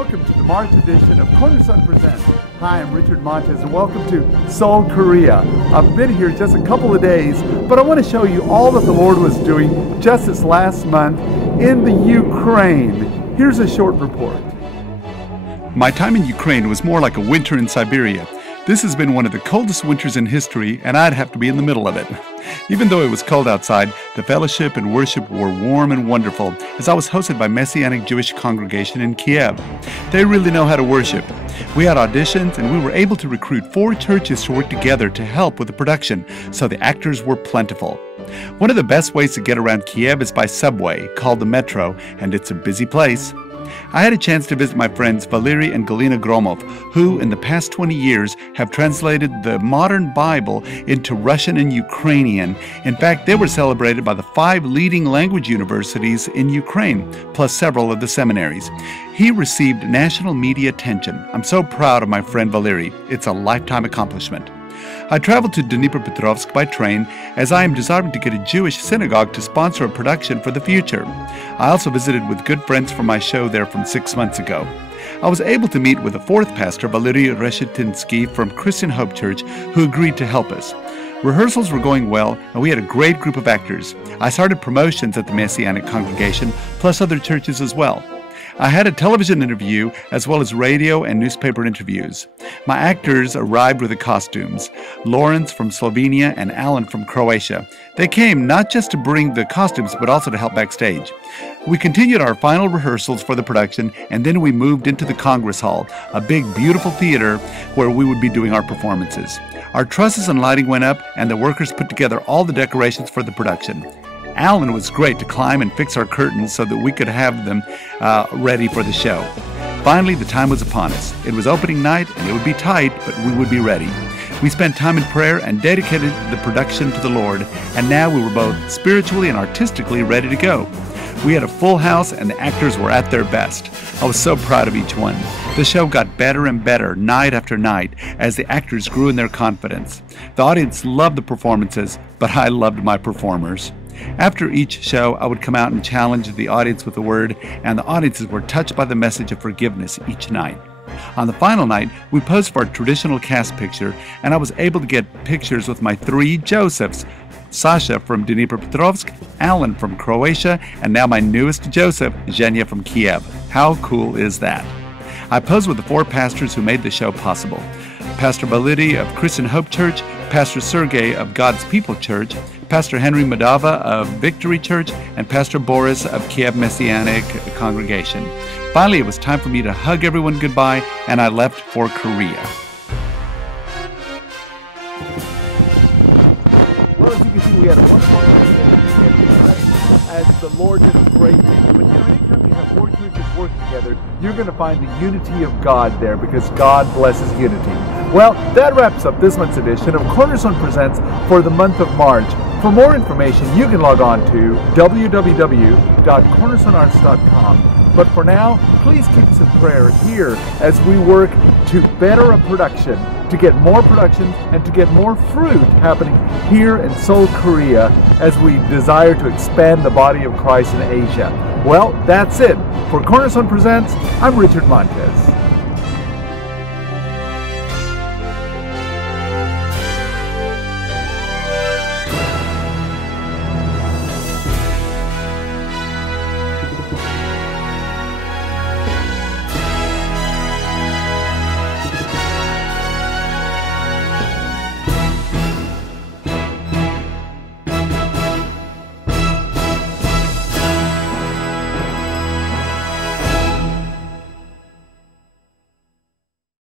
Welcome to the March edition of Cornerstone Presents. Hi, I'm Richard Montez and welcome to Seoul, Korea. I've been here just a couple of days, but I want to show you all that the Lord was doing just this last month in the Ukraine. Here's a short report. My time in Ukraine was more like a winter in Siberia. This has been one of the coldest winters in history, and I'd have to be in the middle of it. Even though it was cold outside, the fellowship and worship were warm and wonderful, as I was hosted by Messianic Jewish congregation in Kiev. They really know how to worship. We had auditions, and we were able to recruit 4 churches to work together to help with the production, so the actors were plentiful. One of the best ways to get around Kiev is by subway, called the Metro, and it's a busy place. I had a chance to visit my friends Valery and Galina Gromov, who in the past 20 years have translated the modern Bible into Russian and Ukrainian. In fact, they were celebrated by the 5 leading language universities in Ukraine, plus several of the seminaries. He received national media attention. I'm so proud of my friend Valery. It's a lifetime accomplishment. I traveled to Dnipropetrovsk by train as I am desiring to get a Jewish synagogue to sponsor a production for the future. I also visited with good friends from my show there from 6 months ago. I was able to meet with a 4th pastor, Valery Reshetinsky from Christian Hope Church, who agreed to help us. Rehearsals were going well, and we had a great group of actors. I started promotions at the Messianic congregation, plus other churches as well. I had a television interview as well as radio and newspaper interviews. My actors arrived with the costumes, Lawrence from Slovenia and Alan from Croatia. They came not just to bring the costumes but also to help backstage. We continued our final rehearsals for the production, and then we moved into the Congress Hall, a big beautiful theater where we would be doing our performances. Our trusses and lighting went up, and the workers put together all the decorations for the production. Alan was great to climb and fix our curtains so that we could have them ready for the show. Finally, the time was upon us. It was opening night, and it would be tight, but we would be ready. We spent time in prayer and dedicated the production to the Lord, and now we were both spiritually and artistically ready to go. We had a full house, and the actors were at their best. I was so proud of each one. The show got better and better night after night as the actors grew in their confidence. The audience loved the performances, but I loved my performers. After each show, I would come out and challenge the audience with the word, and the audiences were touched by the message of forgiveness each night. On the final night, we posed for our traditional cast picture, and I was able to get pictures with my 3 Josephs: Sasha from Dnipropetrovsk, Alan from Croatia, and now my newest Joseph, Zhenya from Kiev. How cool is that? I posed with the 4 pastors who made the show possible: Pastor Valery of Christian Hope Church, Pastor Sergey of God's People Church, Pastor Henry Madava of Victory Church, and Pastor Boris of Kiev Messianic Congregation. Finally, it was time for me to hug everyone goodbye, and I left for Korea. Well, as you can see, we had a wonderful as the Lord did a great thing. But anytime you have 4 churches work together, you're going to find the unity of God there, because God blesses unity. Well, that wraps up this month's edition of Cornerstone Presents for the month of March. For more information, you can log on to www.cornerstonearts.com. But for now, please keep us in prayer here as we work to better a production, to get more productions, and to get more fruit happening here in Seoul, Korea, as we desire to expand the body of Christ in Asia. Well, that's it. For Cornerstone Presents, I'm Richard Montez.